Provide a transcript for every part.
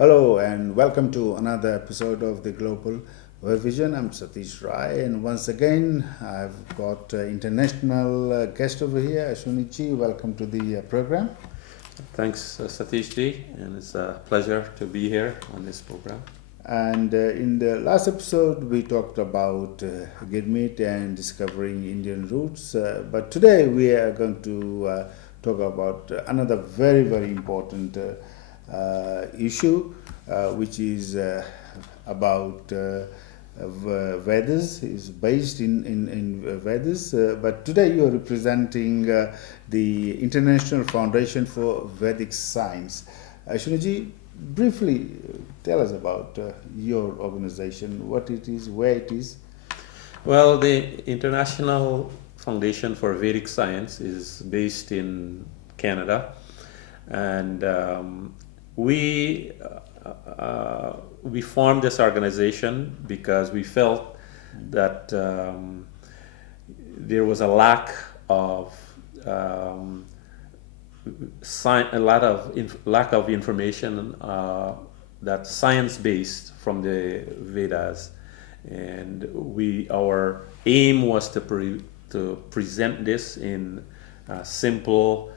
Hello and welcome to another episode of the Global World Vision. I'm Satish Rai, and once again I've got international guest over here, Ashwini Ji. Welcome to the program. Thanks, Satish ji, and it's a pleasure to be here on this program. And in the last episode, we talked about Gilmeet and discovering Indian roots. But today we are going to talk about another very, very important issue, which is about Vedas. Is based in Vedas. But today you are representing the International Foundation for Vedic Science. Ashwini, briefly tell us about your organization, what it is, where it is. Well, the International Foundation for Vedic Science is based in Canada, and we formed this organization because we felt that there was a lack of lack of information that's science-based from the Vedas, and our aim was to present this in simple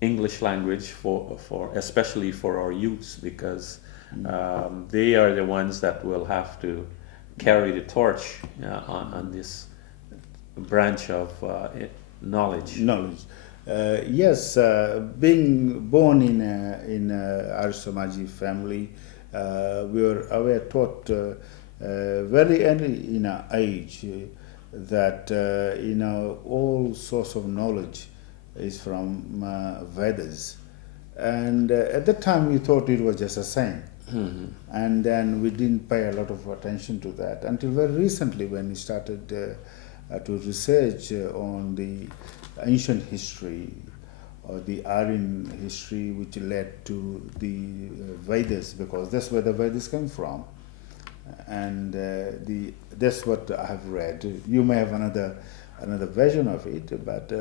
English language for especially for our youths, because they are the ones that will have to carry the torch on this branch of knowledge. Yes, being born in a Arya Samaji family, we were taught very early in our age that all sorts of knowledge is from Vedas, and at that time we thought it was just a saying. Mm-hmm. And then we didn't pay a lot of attention to that until very recently, when we started to research on the ancient history or the Aryan history, which led to the Vedas, because that's where the Vedas came from, and that's what I have read. You may have another version of it, but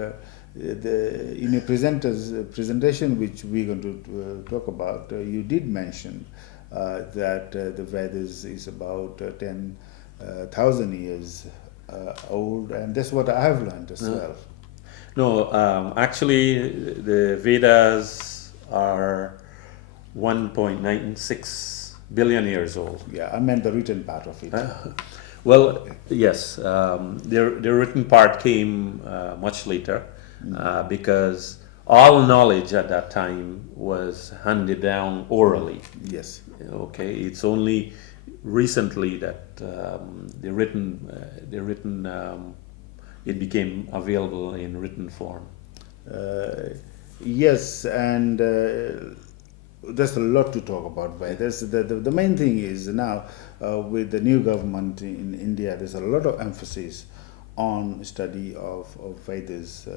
in a presentation which we're going to talk about, you did mention that the Vedas is about 10,000 years old, and that's what I have learned as well. No, actually, the Vedas are 1.96 billion years old. Yeah, I meant the written part of it. Well, yes, the written part came much later, because all knowledge at that time was handed down orally. Yes. Okay, it's only recently that it became available in written form. Yes, and there's a lot to talk about Vedas. The main thing is now with the new government in India, there's a lot of emphasis on study of Vedas.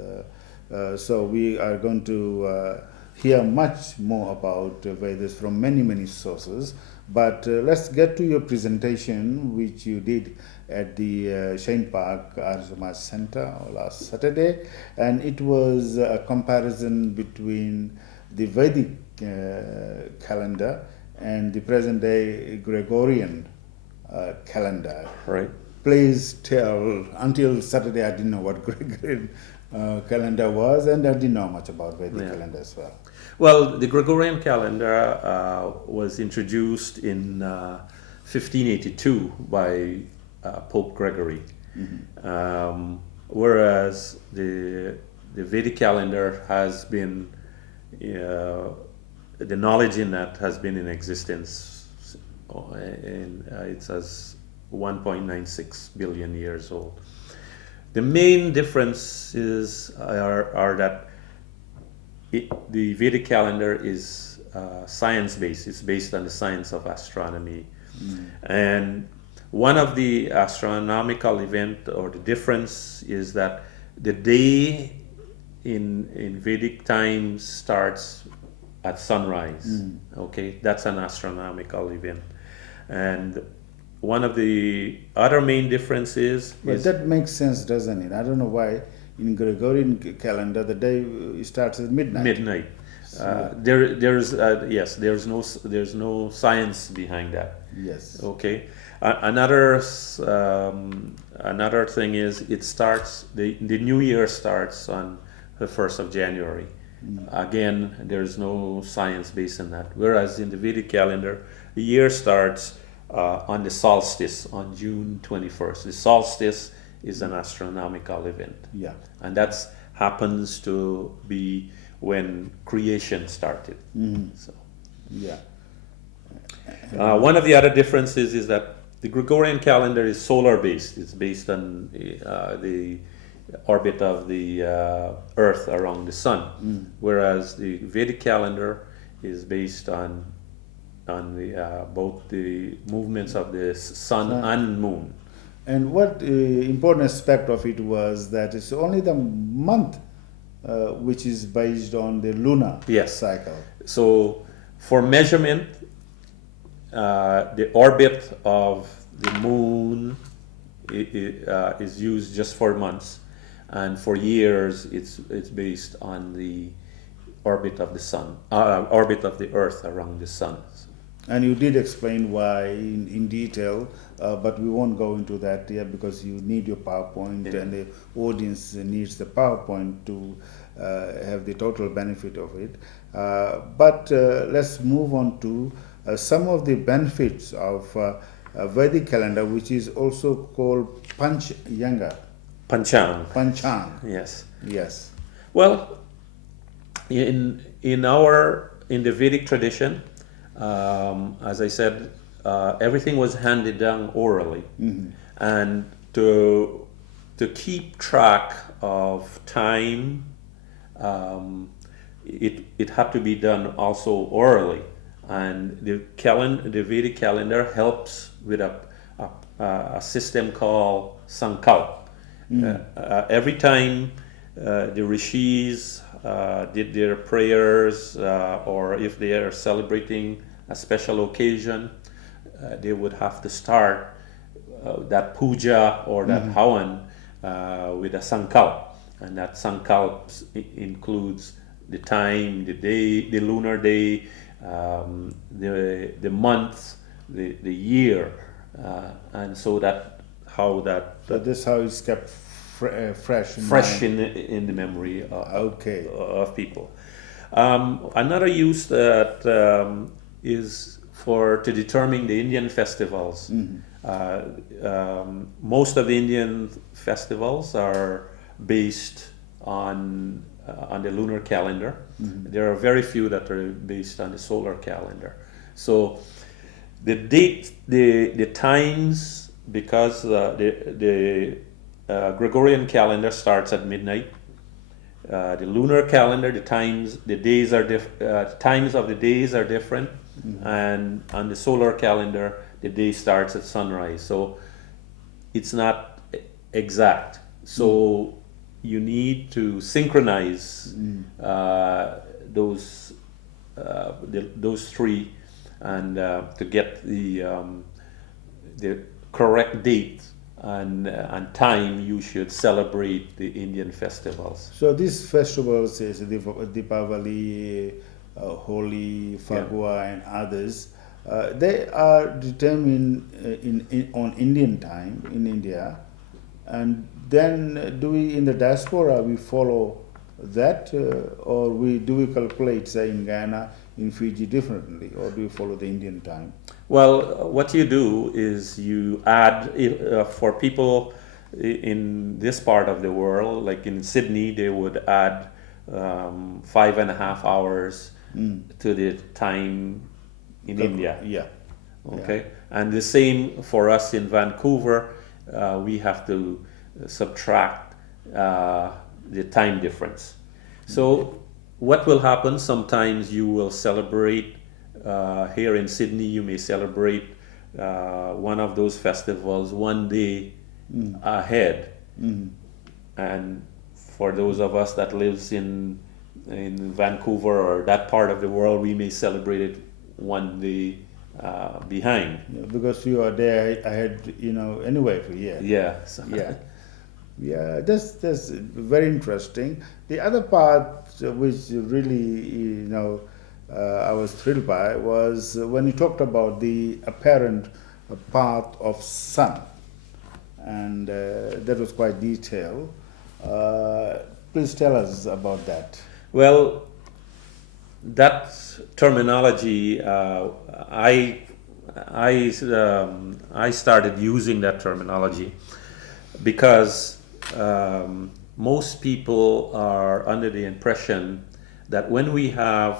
So we are going to hear much more about Vedas from many sources. But let's get to your presentation, which you did at the Shane Park Arya Samaj Center last Saturday, and it was a comparison between the Vedic calendar and the present-day Gregorian calendar. Right. Please tell. Until Saturday, I didn't know what Gregorian calendar was, and I didn't know much about Vedic calendar as well. Well, the Gregorian calendar was introduced in 1582 by Pope Gregory, whereas the Vedic calendar has been, the knowledge in that has been in existence, and it's as 1.96 billion years old. The main differences are that the Vedic calendar is science-based. It's based on the science of astronomy. And one of the astronomical event, or the difference, is that the day in Vedic times starts at sunrise. Okay, that's an astronomical event. And one of the other main differences is that makes sense, doesn't it? I don't know why in Gregorian calendar the day starts at midnight. There's no science behind that. Yes. Okay. Another thing is it starts the new year starts on the 1st of January. Again, there's no science based on that. Whereas in the Vedic calendar, the year starts on the solstice on June 21st. The solstice is an astronomical event. Yeah. And that happens to be when creation started. So, Yeah. one of the other differences is that the Gregorian calendar is solar based. It's based on the orbit of the Earth around the Sun, whereas the Vedic calendar is based on both the movements of the Sun and Moon. And what important aspect of it was that it's only the month which is based on the lunar cycle. So for measurement, the orbit of the Moon is used just for months, and for years it's based on the orbit of the Sun, orbit of the Earth around the Sun. And you did explain why in detail, but we won't go into that here because you need your PowerPoint and the audience needs the PowerPoint to have the total benefit of it. But let's move on to some of the benefits of Vedic calendar, which is also called Panchang. Yes. Yes. Well, in the Vedic tradition, as I said, everything was handed down orally, and to keep track of time, it had to be done also orally, and the Vedic calendar helps with a system called Sankalp. Every time the rishis did their prayers, or if they are celebrating a special occasion, they would have to start that puja or that havan with a sankalp, and that sankalp includes the time, the day, the lunar day, the month, the year, and so that how that. So this how it's kept fresh in the memory of people. Another use that is to determine the Indian festivals. Most of the Indian festivals are based on the lunar calendar. There are very few that are based on the solar calendar. So the date, the times, because the Gregorian calendar starts at midnight. The lunar calendar, the times of the days are different, and on the solar calendar, the day starts at sunrise. So it's not exact. So you need to synchronize those three, and to get the correct date and time you should celebrate the Indian festivals. So these festivals is Deepavali, Holi, Fagua, and others. They are determined on Indian time in India, and then do we in the diaspora we follow that, or do we calculate, say, in Guyana, in Fiji differently, or do we follow the Indian time? Well, what you do is you add, for people in this part of the world, like in Sydney, they would add 5.5 hours to the time in India. Yeah. Okay. Yeah. And the same for us in Vancouver, we have to subtract the time difference. So what will happen, sometimes you will celebrate, here in Sydney, you may celebrate one of those festivals one day ahead. And for those of us that lives in Vancouver or that part of the world, we may celebrate it one day behind. Yeah, because you are there ahead, anyway for years. Yeah. Yeah. Yeah, that's very interesting. The other part which really, I was thrilled by was when you talked about the apparent path of sun, and that was quite detailed. Please tell us about that. Well, that terminology, I started using that terminology because most people are under the impression that when we have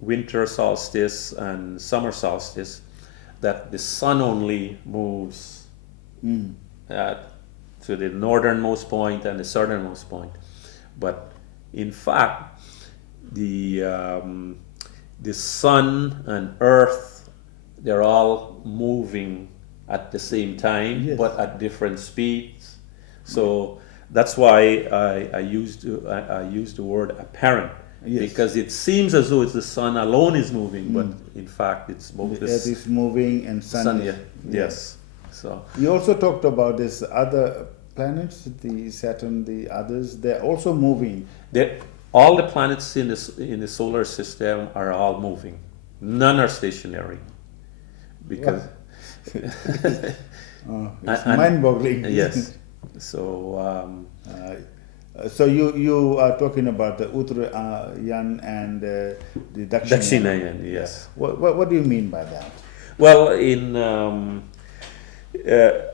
winter solstice and summer solstice, that the sun only moves uh, to the northernmost point and the southernmost point. But in fact, the sun and earth, they're all moving at the same time, Yes. but at different speeds. So that's why I used the word apparent. Yes. Because it seems as though it's the sun alone is moving, but in fact it's both The earth is moving and sun, sun. is, Yeah. Yes. So You also talked about this other planets, the Saturn, the others. They're also moving. all the planets in the solar system are all moving. None are stationary. Because It's and- mind-boggling. yes. So So you are talking about the Uttarayan and the Dakshinayan. Dakshinayan, yes. What do you mean by that? Well, in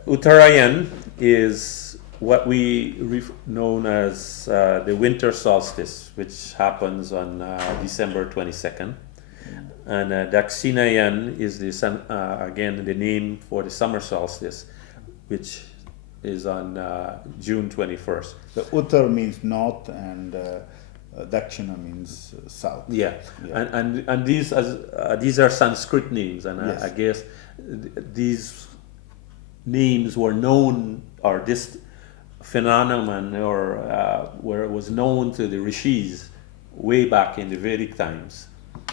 Uttarayan is what we known as the winter solstice, which happens on December 22nd. And Dakshinayan is again the name for the summer solstice, which is on June 21st. The Uttar means north and Dakshina means south. Yeah, Yeah. and these are Sanskrit names, and Yes. I guess these names were known, or this phenomenon, or where it was known to the rishis way back in the Vedic times.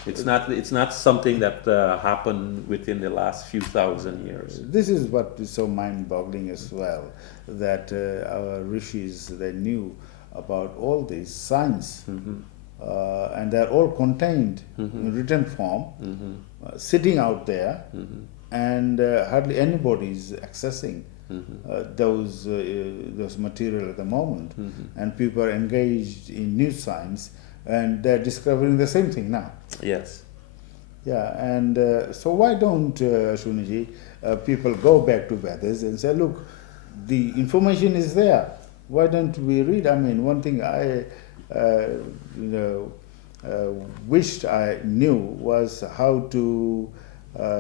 It's not something that happened within the last few thousand years. This is what is so mind-boggling as well, that our rishis, they knew about all these signs, and they're all contained in written form, sitting out there, and hardly anybody is accessing those material at the moment, and people are engaged in new science, and they're discovering the same thing now. Yes. Yeah, and so why don't, Ashwiniji, people go back to Vedas and say, look, the information is there. Why don't we read? I mean, one thing I, wished I knew was how to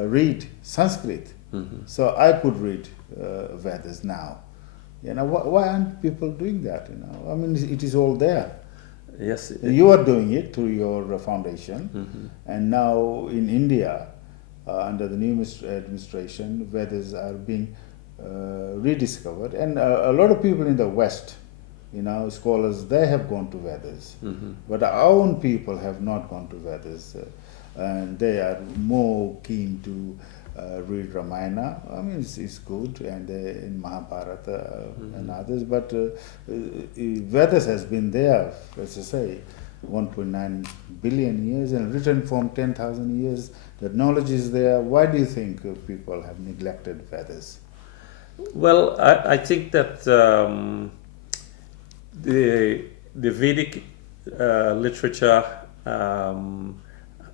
read Sanskrit, so I could read Vedas now. Why aren't people doing that? I mean, it is all there. Yes. You are doing it through your foundation, and now in India, under the new administration, Vedas are being rediscovered, and a lot of people in the West, scholars, they have gone to Vedas, but our own people have not gone to Vedas, and they are more keen to read Ramayana. I mean, it's good, and in Mahabharata and others, but Vedas has been there, let's just say, 1.9 billion years, and written form 10,000 years. That knowledge is there. Why do you think people have neglected Vedas? Well, I think that the Vedic literature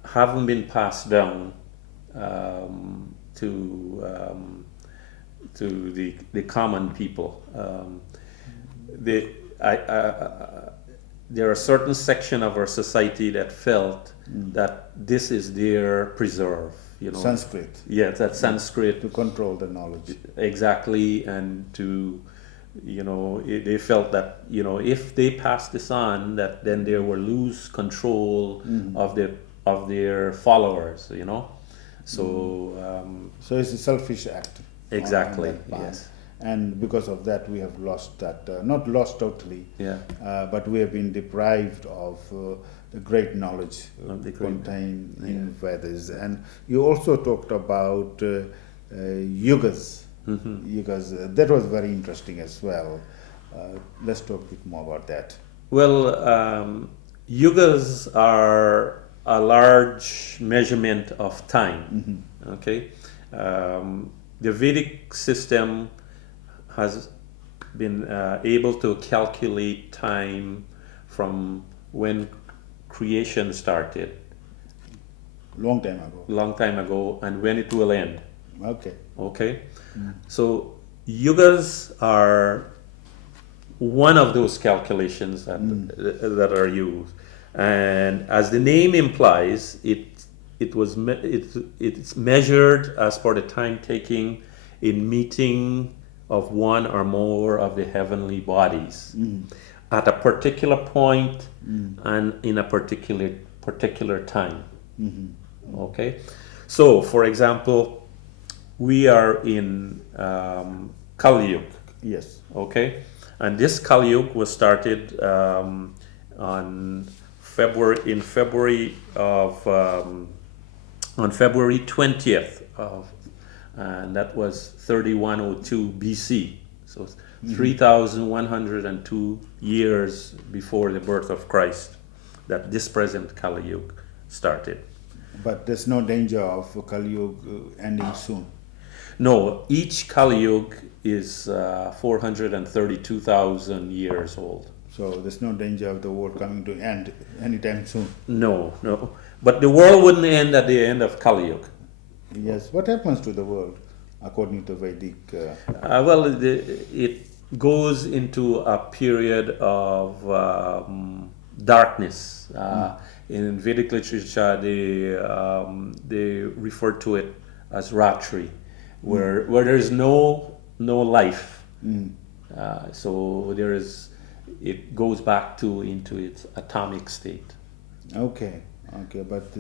haven't been passed down to the common people. There are certain section of our society that felt that this is their preserve. Sanskrit. Yeah, that Sanskrit. To control the knowledge. Exactly, and to, they felt that, if they passed this on, that then they will lose control of their followers, So. So it's a selfish act. Exactly. On that part. Yes. And because of that, we have lost that. Not lost totally. Yeah. But we have been deprived of the great knowledge contained Yeah. in Vedas. And you also talked about yugas. Yugas. That was very interesting as well. Let's talk a bit more about that. Well, yugas are a large measurement of time. Okay, the Vedic system has been able to calculate time from when creation started, Long time ago. long time ago, and when it will end. Okay. Okay, so yugas are one of those calculations that are used, and as the name implies, it's measured as per the time taking in meeting of one or more of the heavenly bodies at a particular point and in a particular time. Okay, so for example, we are in Kali Yuga. Yes. Okay, and this Kali Yuga was started on February of on February 20th of, and that was 3102 BC. So 3,102 years before the birth of Christ, that this present Kali Yuga started. But there's no danger of Kali Yuga ending soon. No, each Kali Yuga is 432,000 years old. So there's no danger of the world coming to end anytime soon. No, no. But the world wouldn't end at the end of Kali Yuga. Yes. What happens to the world according to Vedic? Well, it goes into a period of darkness. In Vedic literature, they refer to it as Ratri, where there is no life. So there is. It goes back into its atomic state. Okay, but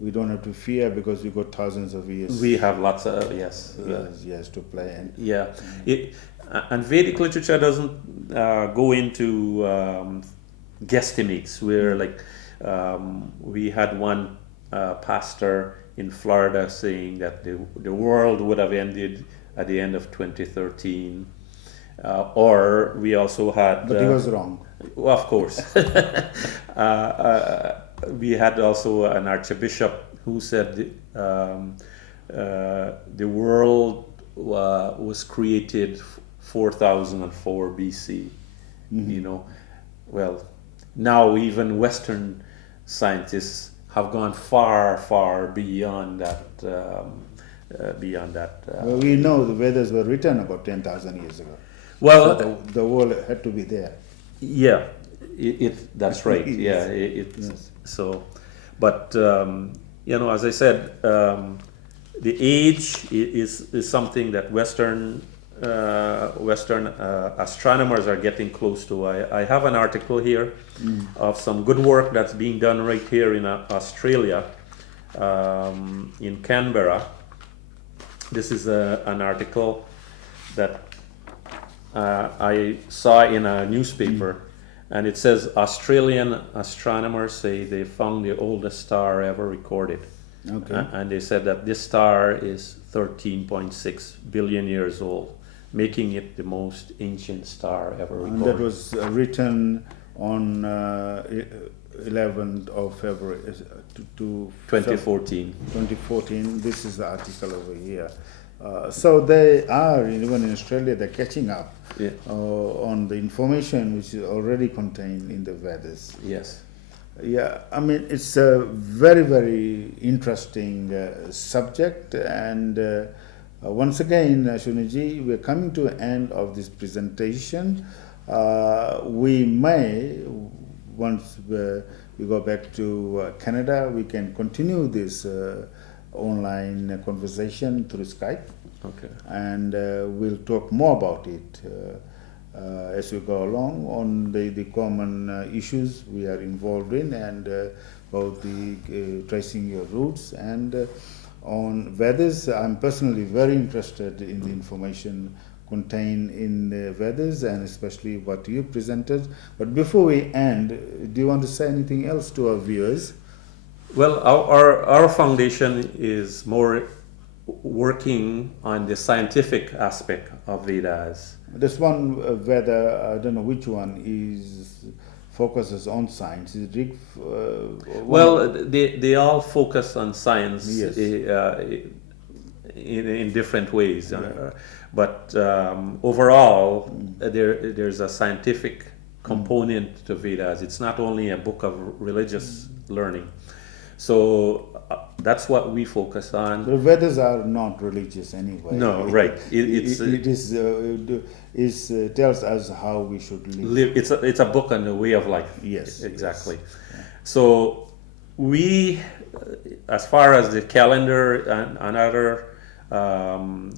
we don't have to fear because we got thousands of years. We have lots of yes to play. And yeah, and Vedic literature doesn't go into guesstimates. Where like we had one pastor in Florida saying that the world would have ended at the end of 2013. Or we also had. But he was wrong. Well, of course. We had also an archbishop who said the world was created 4004 BC. You know, well, now even Western scientists have gone far beyond that. Well, we know the Vedas were written about 10,000 years ago. Well, so the world had to be there. Yeah, that's right. Yeah, Yes. So, but you know, as I said, the age is something that Western astronomers are getting close to. I have an article here of some good work that's being done right here in Australia, in Canberra. This is an article that I saw in a newspaper, and it says Australian astronomers say they found the oldest star ever recorded. Okay. And they said that this star is 13.6 billion years old, making it the most ancient star ever recorded. And that was written on 11th of February to 2014. 2014. This is the article over here. So they are, even in Australia, they're catching up on the information which is already contained in the Vedas. Yes. Yeah, I mean, it's a very interesting subject, and once again, Ashwini, we're coming to the end of this presentation. We may, once we go back to Canada, we can continue this online conversation through Skype. Okay. And we'll talk more about it as we go along on the common issues we are involved in, and about the tracing your roots, and on Vedas. I'm personally very interested in the information contained in the Vedas, and especially what you presented. But before we end, do you want to say anything else to our viewers? Well, our foundation is more working on the scientific aspect of Vedas. This one, Veda, I don't know which one, is focuses on science. Is Rig, Well, they all focus on science Yes. In different ways, but overall, there's a scientific component to Vedas. It's not only a book of religious learning. So that's what we focus on. the Vedas are not religious anyway. No, right. It tells us how we should live. It's a book on the way of life. Yes, exactly. So we, as far as the calendar and other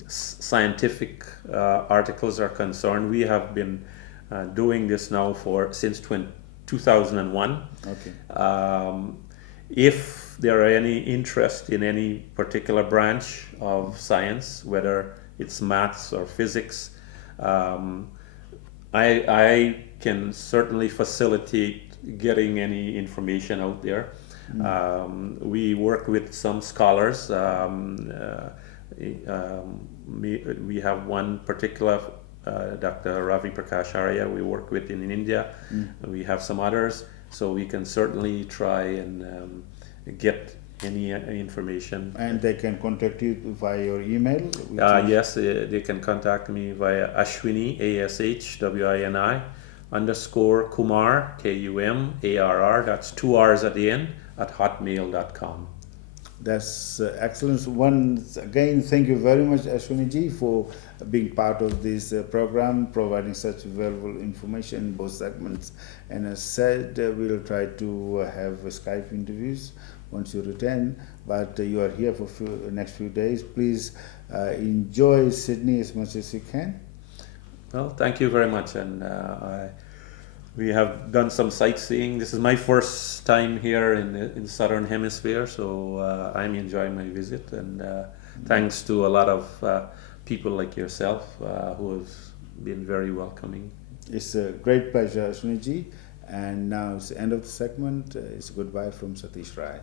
scientific articles are concerned, we have been doing this now since 2001. Okay. If there are any interest in any particular branch of science, whether it's maths or physics, I can certainly facilitate getting any information out there. We work with some scholars. We have one particular, Dr. Ravi Prakash Arya, we work with in India. We have some others, so we can certainly try and get any information. And they can contact you via your email? Yes, they can contact me via Ashwini, ASHWINI, _ Kumar, KUMARR, that's 2 R's at the end, at hotmail.com. That's excellent. Once again, thank you very much, Ashwini ji, for being part of this program, providing such valuable information in both segments. And as said, we'll try to have Skype interviews once you return. But you are here for next few days. Please enjoy Sydney as much as you can. Well, thank you very much. And we have done some sightseeing. This is my first time here in the Southern Hemisphere, so I'm enjoying my visit. And thanks to a lot of people like yourself who have been very welcoming. It's a great pleasure, Ashwini ji. And now it's the end of the segment. It's goodbye from Satish Rai.